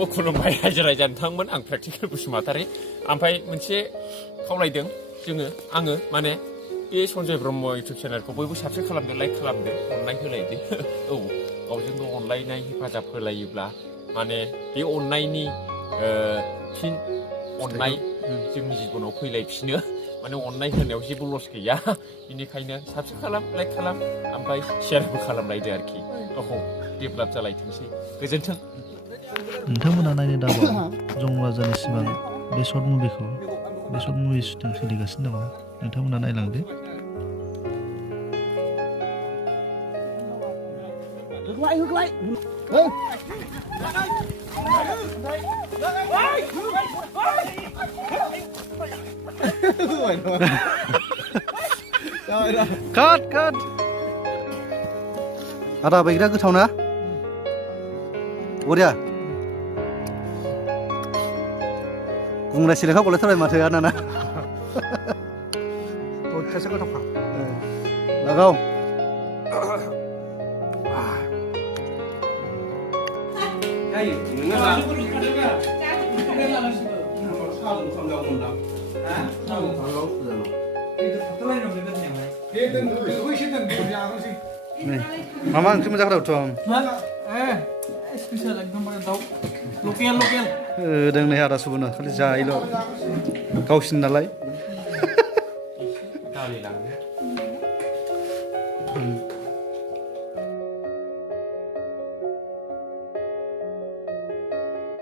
नोंथांखौबो खुलुमबाय रायजो राजा नोंथांमोन आं प्रेक्टिकेल बसुमतारी ओमफ्राय मोनसे खावलायदों आङो माने बे सन्जय ब्रह्म इउटुब चेनेलखौ बयबो साबस्क्राइब खालामदो लाइक खालामदो अननाय होलायदो औ गावजों गाव अनलायनाय हेफाजाब होलायोब्ला माने बे अननायनि फिन अननाय जोंनि जिबनाव फैलायफिनो माने अननाय होनायाव जेबो लस गैया बेनिखायनो साबस्क्राइब खालाम लाइक खालाम ओमफ्राय शेयारबो खालामलायदो आरोखि औ डेभेलप जालायथोंसै गोजोन्थों नोंथांमोना नायनो दाबाव जं राजानि सिमां बे सर्ट मुभिखौ बे सर्ट मुभि शुटिं सोलिगासिनो दङ नोंथांमोना नायलांदो Cut! Ada बैग्रा गोथाव ना? बरिया गुंग्रा सिलेखा गलायथारबाय माथो आनाना बयखासो गोथावखा लागाव मामा ओंख्रि मोजां रावथ' स्पेशल एकदम दाउ लकेल दोंनै आदा सुबुना खालि जायोल' गावसिन नालाय